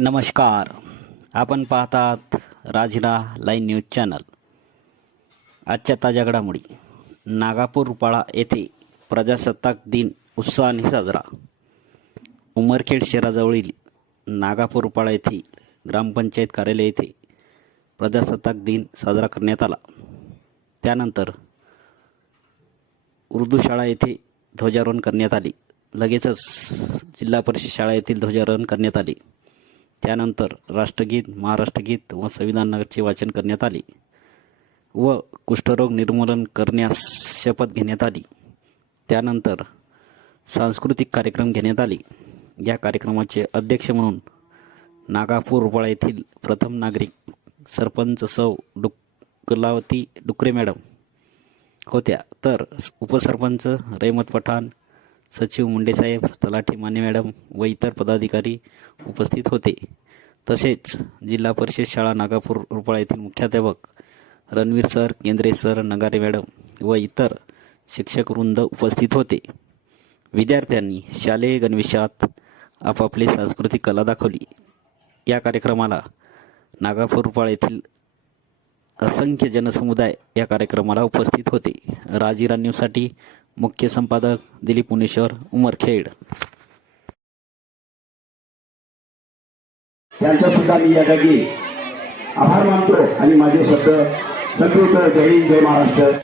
नमस्कार. आपण पाहतात राजरा लाईन न्यूज चॅनल. आजच्या ताज्या घडामोडी. नागापूर रुपाळा येथे प्रजासत्ताक दिन उत्साहाने साजरा. उमरखेड शहराजवळील नागापूर रुपाळा येथील ग्रामपंचायत कार्यालय येथे प्रजासत्ताक दिन साजरा करण्यात आला. त्यानंतर उर्दू शाळा येथे ध्वजारोहण करण्यात आले. लगेचच जिल्हा परिषद शाळा येथील ध्वजारोहण करण्यात आले. त्यानंतर राष्ट्रगीत महाराष्ट्रगीत व संविधानाचे वाचन करण्यात आले व कुष्ठरोग निर्मूलन करण्यास शपथ घेण्यात आली. त्यानंतर सांस्कृतिक कार्यक्रम घेण्यात आले. या कार्यक्रमाचे अध्यक्ष म्हणून नागापूर रुपाळा येथील प्रथम नागरिक सरपंच सौ डुकलावती डुकरे मॅडम होत्या. तर उपसरपंच रेहमत पठाण सचिव मुंडेसाहेब तलाठी माने मॅडम व इतर पदाधिकारी उपस्थित होते. तसेच जिल्हा परिषद शाळा नागापूर रुपाळा येथील मुख्याध्यापक Ranveer sir Kendre sir Nagare madam व इतर शिक्षक वृंद उपस्थित होते. विद्यार्थ्यांनी शालेय गणवेशात आपापली सांस्कृतिक कला दाखवली. या कार्यक्रमाला नागापूर रुपाळा येथील असंख्य जनसमुदाय या कार्यक्रमाला उपस्थित होते. राजीरा न्यूजसाठी मुख्य संपादक दिलीप पुणेश्वर उमरखेड. यांचा सुद्धा मी या जागी आभार मानतो आणि माझे शब्द संपवतो जय हिंद जय महाराष्ट्र.